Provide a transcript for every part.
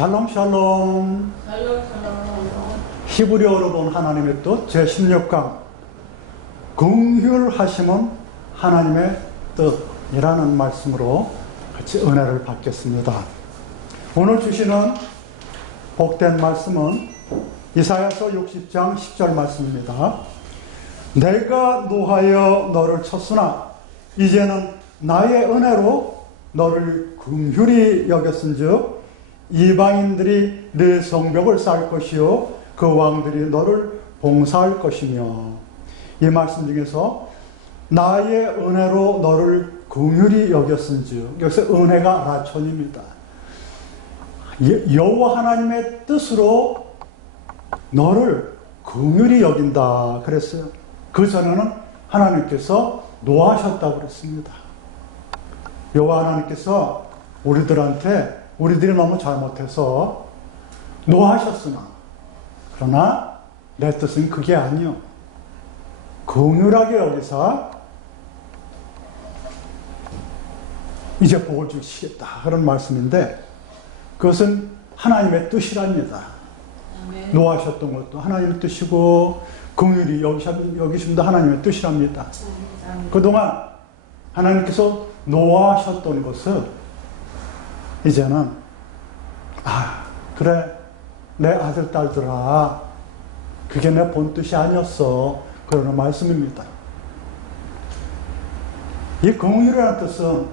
샬롬 샬롬. 히브리어로 본 하나님의 뜻 제16강 긍휼하심은 하나님의 뜻이라는 말씀으로 같이 은혜를 받겠습니다. 오늘 주시는 복된 말씀은 이사야서 60장 10절 말씀입니다. 내가 노하여 너를 쳤으나 이제는 나의 은혜로 너를 긍휼히 여겼은즉 이방인들이 네 성벽을 쌓을 것이요 그 왕들이 너를 봉사할 것이며, 이 말씀 중에서 나의 은혜로 너를 긍휼히 여겼은즉, 여기서 은혜가 라촌입니다. 여호와 하나님의 뜻으로 너를 긍휼히 여긴다 그랬어요. 그 전에는 하나님께서 노하셨다고 그랬습니다. 여호와 하나님께서 우리들이 너무 잘못해서 노하셨으나, 그러나 내 뜻은 그게 아니요 긍휼하게 여기사 이제 복을 주시겠다 그런 말씀인데, 그것은 하나님의 뜻이랍니다. 아멘. 노하셨던 것도 하나님의 뜻이고 긍휼히 여기심도 하나님의 뜻이랍니다. 아멘. 그동안 하나님께서 노하셨던 것을 이제는 그래 내 아들 딸들아 그게 내 본뜻이 아니었어 그러는 말씀입니다. 이 긍휼이라는 뜻은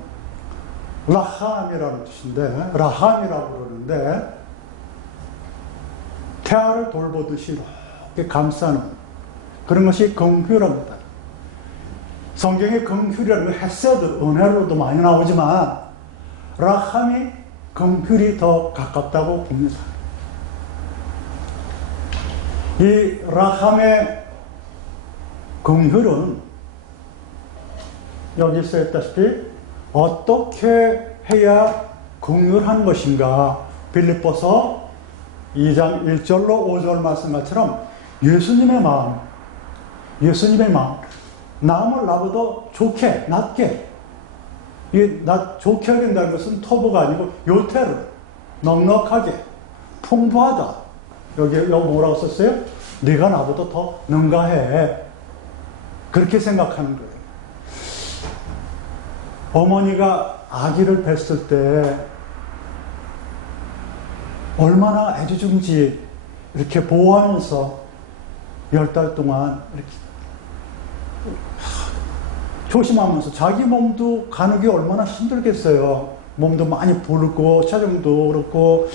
라함이라는 뜻인데, 라함이라고 그러는데 태아를 돌보듯이 이렇게 감싸는 그런 것이 긍휼합니다. 성경에 긍휼이라는 거 헤세드, 은혜로도 많이 나오지만 라함이 긍휼이 더 가깝다고 봅니다. 이 라함의 긍휼은 여기 써있다시피 어떻게 해야 긍휼한 것인가, 빌립보서 2장 1절로 5절 말씀처럼 예수님의 마음, 남을 나보다 좋게, 낫게, 좋게 하긴다는 것은 토부가 아니고 요태를, 넉넉하게, 풍부하다. 여기 뭐라고 썼어요? 네가 나보다 더 능가해. 그렇게 생각하는 거예요. 어머니가 아기를 뵀을 때 얼마나 애지중지 이렇게 보호하면서 10달 동안 이렇게 조심하면서, 자기 몸도 가누기 얼마나 힘들겠어요. 몸도 많이 부르고 체중도 그렇고.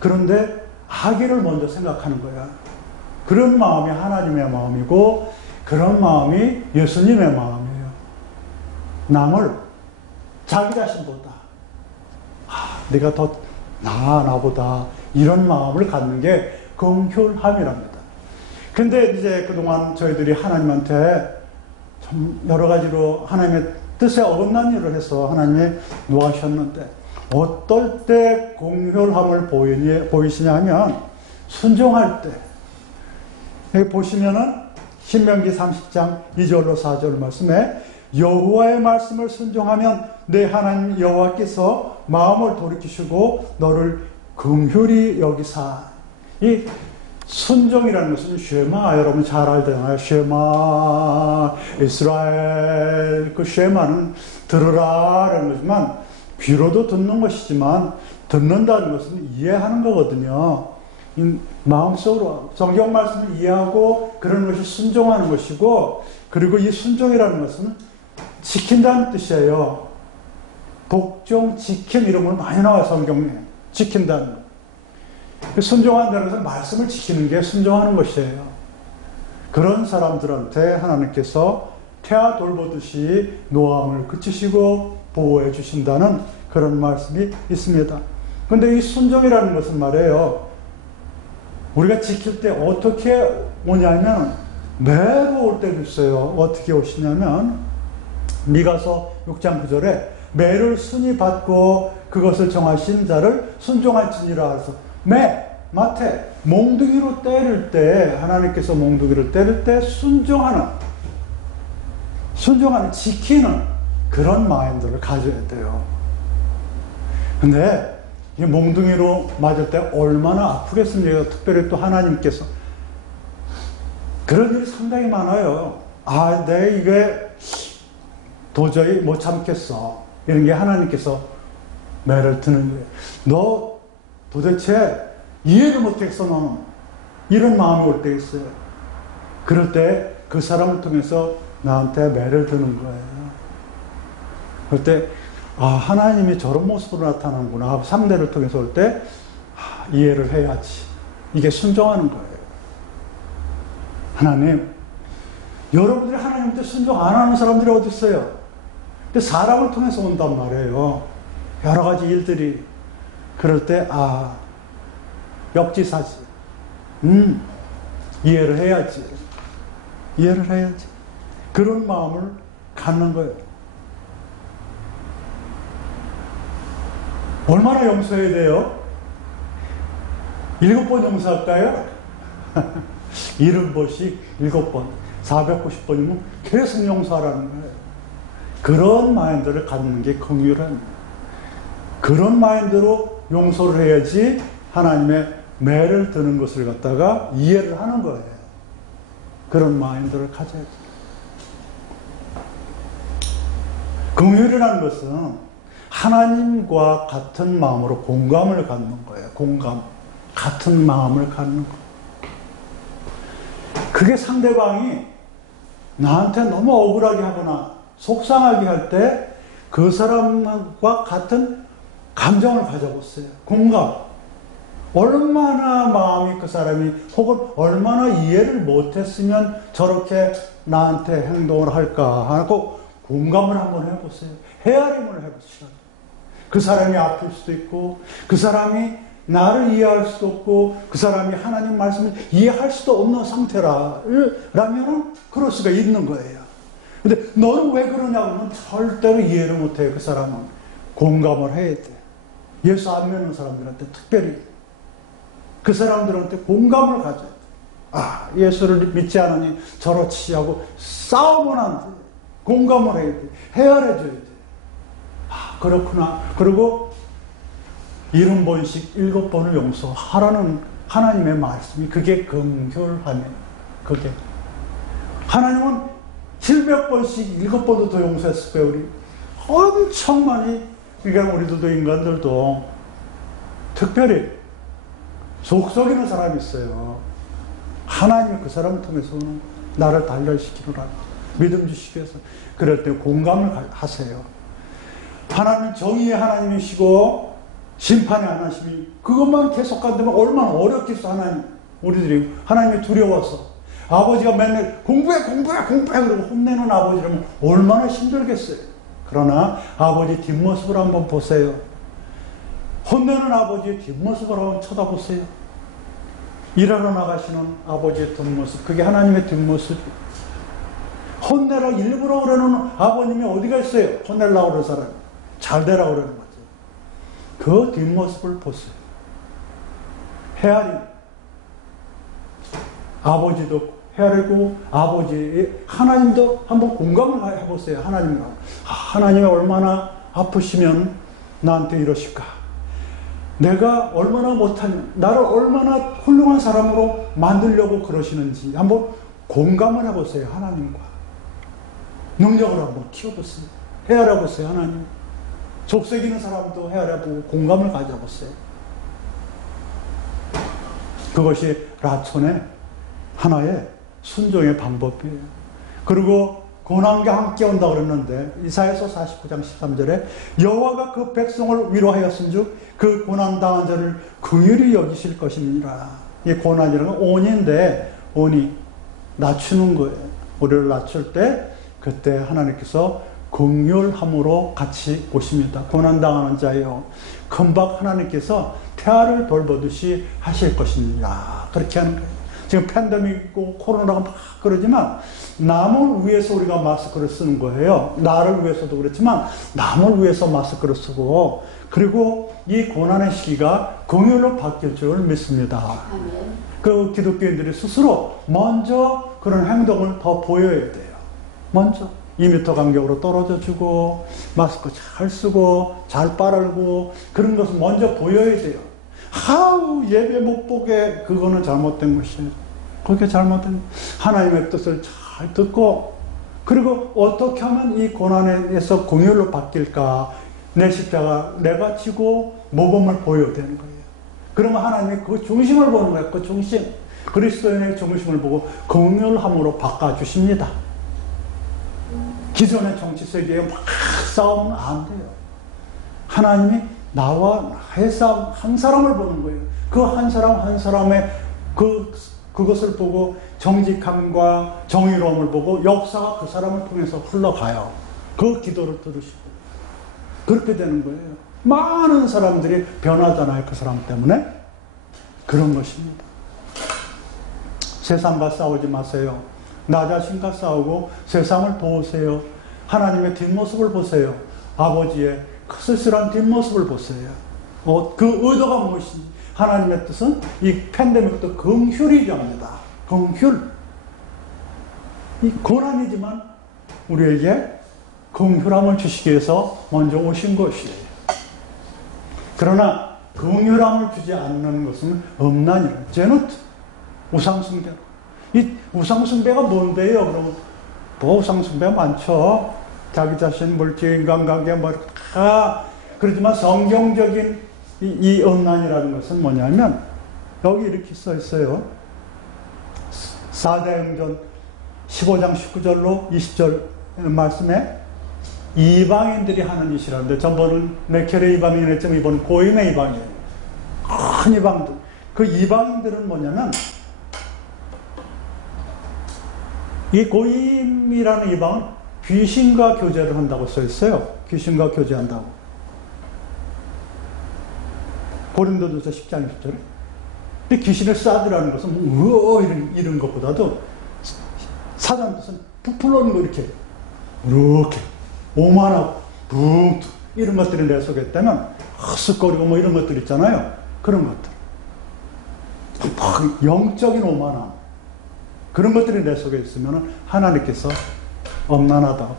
그런데 아기를 먼저 생각하는 거야. 그런 마음이 하나님의 마음이고 그런 마음이 예수님의 마음이에요. 남을 자기 자신보다 네가 더 나아 나보다, 이런 마음을 갖는 게 긍휼함이랍니다. 근데 이제 그동안 저희들이 하나님한테 참 여러 가지로 하나님의 뜻에 어긋난 일을 해서 하나님이 노하셨는데, 어떨 때 긍휼함을 보이시냐 하면 순종할 때. 여기 보시면은 신명기 30장 2절로 4절 말씀에 여호와의 말씀을 순종하면 내 하나님 여호와께서 마음을 돌이키시고 너를 긍휼히 여기사. 이 순종이라는 것은 쉐마, 여러분 잘 알잖아요. 쉐마 이스라엘. 그 쉐마는 들으라라는 거지만 귀로도 듣는 것이지만 듣는다는 것은 이해하는 거거든요. 마음속으로 성경 말씀을 이해하고 그런 것이 순종하는 것이고, 그리고 이 순종이라는 것은 지킨다는 뜻이에요. 복종, 지킴 이런 건 많이 나와요. 성경에 지킨다는 것. 순종한다는 것은 말씀을 지키는 게 순종하는 것이에요. 그런 사람들한테 하나님께서 태아 돌보듯이 노함을 그치시고 보호해 주신다는 그런 말씀이 있습니다. 그런데 이 순종이라는 것은 말이에요, 우리가 지킬 때 어떻게 오냐면 매로 올 때도 있어요. 어떻게 오시냐면 미가서 6장 9절에 매를 순히 받고 그것을 정하신 자를 순종할지니라 해서 마태 몽둥이로 때릴 때, 하나님께서 몽둥이를 때릴 때 순종하는, 지키는 그런 마인드를 가져야 돼요. 근데 이 몽둥이로 맞을 때 얼마나 아프겠습니까? 특별히 또 하나님께서 그런 일이 상당히 많아요. 아, 내 이게 도저히 못 참겠어. 이런 게 하나님께서 매를 드는 거예요. 너 도대체 이해를 못했어, 너는. 이런 마음이 올 때 있어요. 그럴 때 그 사람을 통해서 나한테 매를 드는 거예요. 그럴 때, 아, 하나님이 저런 모습으로 나타나는구나. 상대를 통해서 올 때, 아, 이해를 해야지. 이게 순종하는 거예요. 하나님, 여러분들이 하나님한테 순종 안 하는 사람들이 어디 있어요? 근데 사람을 통해서 온단 말이에요. 여러 가지 일들이. 그럴 때, 아, 역지사지. 이해를 해야지. 이해를 해야지. 그런 마음을 갖는 거예요. 얼마나 용서해야 돼요? 7번 용서할까요? 70번씩 7번, 490번이면 계속 용서하라는 거예요. 그런 마인드를 갖는 게 긍휼한, 그런 마인드로 용서를 해야지 하나님의 매를 드는 것을 갖다가 이해를 하는 거예요. 그런 마인드를 가져야죠. 긍휼이라는 것은 하나님과 같은 마음으로 공감을 갖는 거예요. 공감. 같은 마음을 갖는 거. 그게 상대방이 나한테 너무 억울하게 하거나 속상하게 할 때 그 사람과 같은 감정을 가져보세요. 공감. 얼마나 마음이 그 사람이 혹은 얼마나 이해를 못했으면 저렇게 나한테 행동을 할까 하고 공감을 한번 해보세요. 헤아림을 해보세요. 그 사람이 아플 수도 있고 그 사람이 나를 이해할 수도 없고 그 사람이 하나님 말씀을 이해할 수도 없는 상태라면 그럴 수가 있는 거예요. 근데 너는 왜 그러냐고는 절대로 이해를 못해요. 그 사람은 공감을 해야 돼. 예수 안 믿는 사람들한테 특별히 그 사람들한테 공감을 가져야 돼. 아, 예수를 믿지 않으니 저렇지 하고 싸우면 안 돼. 공감을 해야 돼. 헤아려줘야 돼. 아, 그렇구나. 그리고 70번씩 7번을 용서하라는 하나님의 말씀이 그게 긍휼하네. 그게 하나님은 700번씩 7번도 더 용서했을 거예요. 우리 엄청 많이. 그러니까 우리들도 인간들도 특별히 속썩이는 사람이 있어요. 하나님이 그 사람을 통해서는 나를 단련시키느라 믿음 주시기 위해서. 그럴 때 공감을 하세요. 하나님 정의의 하나님이시고 심판의 하나님이 그것만 계속 간다면 얼마나 어렵겠어. 하나님, 우리들이 하나님이 두려워서 아버지가 맨날 공부해 그러고 혼내는 아버지라면 얼마나 힘들겠어요. 그러나 아버지 뒷모습을 한번 보세요. 혼내는 아버지의 뒷모습을 한번 쳐다보세요. 일하러 나가시는 아버지의 뒷모습, 그게 하나님의 뒷모습이에요. 혼내라 일부러 그러는 아버님이 어디가 있어요? 혼내려고 그러는 사람이. 잘 되라고 그러는 거죠. 그 뒷모습을 보세요. 헤아림. 아버지도 헤아리고 아버지 하나님도 한번 공감을 해보세요. 하나님과. 하나님이 얼마나 아프시면 나한테 이러실까? 내가 얼마나 못하면 나를 얼마나 훌륭한 사람으로 만들려고 그러시는지 한번 공감을 해보세요. 하나님과. 능력을 한번 키워보세요. 헤아려보세요. 하나님. 족쇄기는 사람도 헤아려보고 공감을 가져보세요. 그것이 라촌의 하나의 순종의 방법이에요. 그리고 고난과 함께 온다 그랬는데 이사야서 49장 13절에 여호와가 그 백성을 위로하였은즉 그 고난당한 자를 긍휼히 여기실 것이니라. 이 고난이라는 건 온인데 온이 낮추는 거예요. 우리를 낮출 때 그때 하나님께서 긍휼함으로 같이 오십니다. 고난당하는 자여 금방 하나님께서 태아를 돌보듯이 하실 것이니라. 그렇게 하는 거예요. 지금 팬데믹 있고 코로나가 막 그러지만 남을 위해서 우리가 마스크를 쓰는 거예요. 나를 위해서도 그렇지만 남을 위해서 마스크를 쓰고 그리고 이 고난의 시기가 긍휼로 바뀔 줄 믿습니다. 그 기독교인들이 스스로 먼저 그런 행동을 더 보여야 돼요. 먼저. 2m 간격으로 떨어져 주고 마스크 잘 쓰고 잘 빨고 그런 것을 먼저 보여야 돼요. 아우 예배 못 보게 그거는 잘못된 것이에요. 그렇게 잘못된 하나님의 뜻을 잘 듣고 그리고 어떻게 하면 이 고난에서 긍휼로 바뀔까 내 십자가 내가 지고 모범을 보여야 되는 거예요. 그러면 하나님이 그 중심을 보는 거예요. 그 중심 그리스도인의 중심을 보고 긍휼함으로 바꿔주십니다. 기존의 정치 세계에 막 싸우면 안 돼요. 하나님이 나와 나의 싸움 한 사람을 보는 거예요. 그 한 사람 한 사람의 그것을 보고 정직함과 정의로움을 보고 역사가 그 사람을 통해서 흘러가요. 그 기도를 들으시고 그렇게 되는 거예요. 많은 사람들이 변하잖아요. 그 사람 때문에. 그런 것입니다. 세상과 싸우지 마세요. 나 자신과 싸우고 세상을 도우세요. 하나님의 뒷모습을 보세요. 아버지의 그 쓸쓸한 뒷모습을 보세요. 그 의도가 무엇인지. 하나님의 뜻은 이 팬데믹도 긍휼이랍니다. 긍휼. 이 고난이지만 우리에게 긍휼함을 주시기 위해서 먼저 오신 것이에요. 그러나 긍휼함을 주지 않는 것은 엄난이에요. 제노트. 우상숭배. 이 우상숭배가 뭔데요? 그럼 뭐 우상숭배 많죠. 자기 자신, 물질, 인간관계 뭐 다 그렇지만 성경적인 이 엄난이라는 것은 뭐냐면 여기 이렇게 써 있어요. 사도행전 15장 19절로 20절 말씀에 이방인들이 하는 짓이라는데 전번은 메켈의 이방인 했지만 이번은 고임의 이방이에요. 큰 이방들. 그 이방인들은 뭐냐면 이 고임이라는 이방은 귀신과 교제를 한다고 써 있어요. 귀신과 교제한다고. 고린도전서 10장 20절에. 근데 귀신을 쏴주라는 것은 우어 이런 것보다도 사전 뜻은 부풀러는 거 이렇게 오만하고 붕 이런 것들이 내 속에 있다면 헛스거리고 뭐 이런 것들 있잖아요. 그런 것들. 영적인 오만함. 그런 것들이 내 속에 있으면 하나님께서 엄난하다고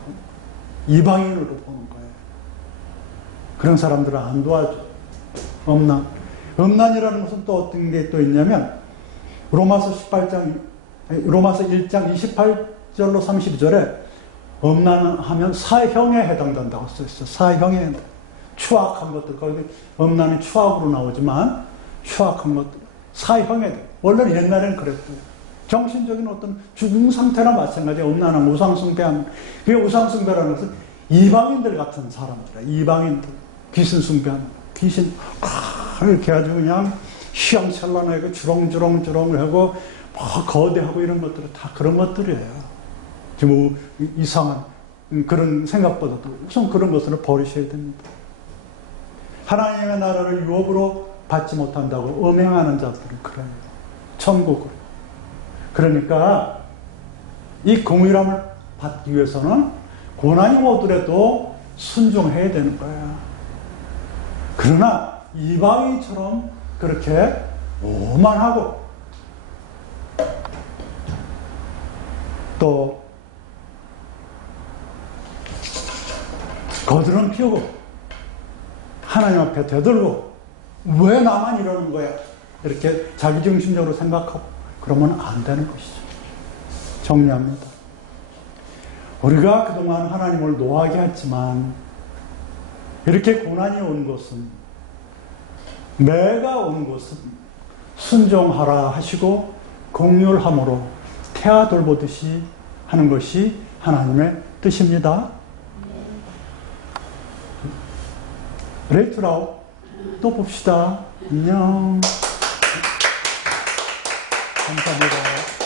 이방인으로 보는 거예요. 그런 사람들은 안 도와줘. 엄난이라는 것은 또 어떤 게 또 있냐면 로마서 1장 28절로 32절에 엄난하면 사형에 해당된다고 써있어요. 사형에 추악한 것들. 거기 엄난이 추악으로 나오지만 추악한 것들. 사형에 돼. 원래는 옛날에는 그랬어요. 정신적인 어떤 죽음 상태나 마찬가지에 엄난한 우상숭배하는 그게 우상숭배라는 것은 이방인들 같은 사람들 이방인들 귀신 숭배하는 귀신 이렇게 아주 그냥 휘황찬란하고 주렁주렁하고 거대하고 이런 것들은 다 그런 것들이에요. 뭐 이상한 그런 생각보다도 우선 그런 것을 버리셔야 됩니다. 하나님의 나라를 유업으로 받지 못한다고 음행하는 자들은 그래요. 천국으로. 그러니까 이 긍휼함을 받기 위해서는 고난이 오더라도 순종해야 되는 거야. 그러나 이방인처럼 그렇게 오만하고 또 거드름 피우고 하나님 앞에 되돌고 왜 나만 이러는 거야? 이렇게 자기중심적으로 생각하고 그러면 안 되는 것이죠. 정리합니다. 우리가 그동안 하나님을 노하게 했지만 이렇게 고난이 온 것은 매가 온 것은 순종하라 하시고 긍휼함으로 태아 돌보듯이 하는 것이 하나님의 뜻입니다. 레이트라우 또 봅시다. 안녕. 감사합니다.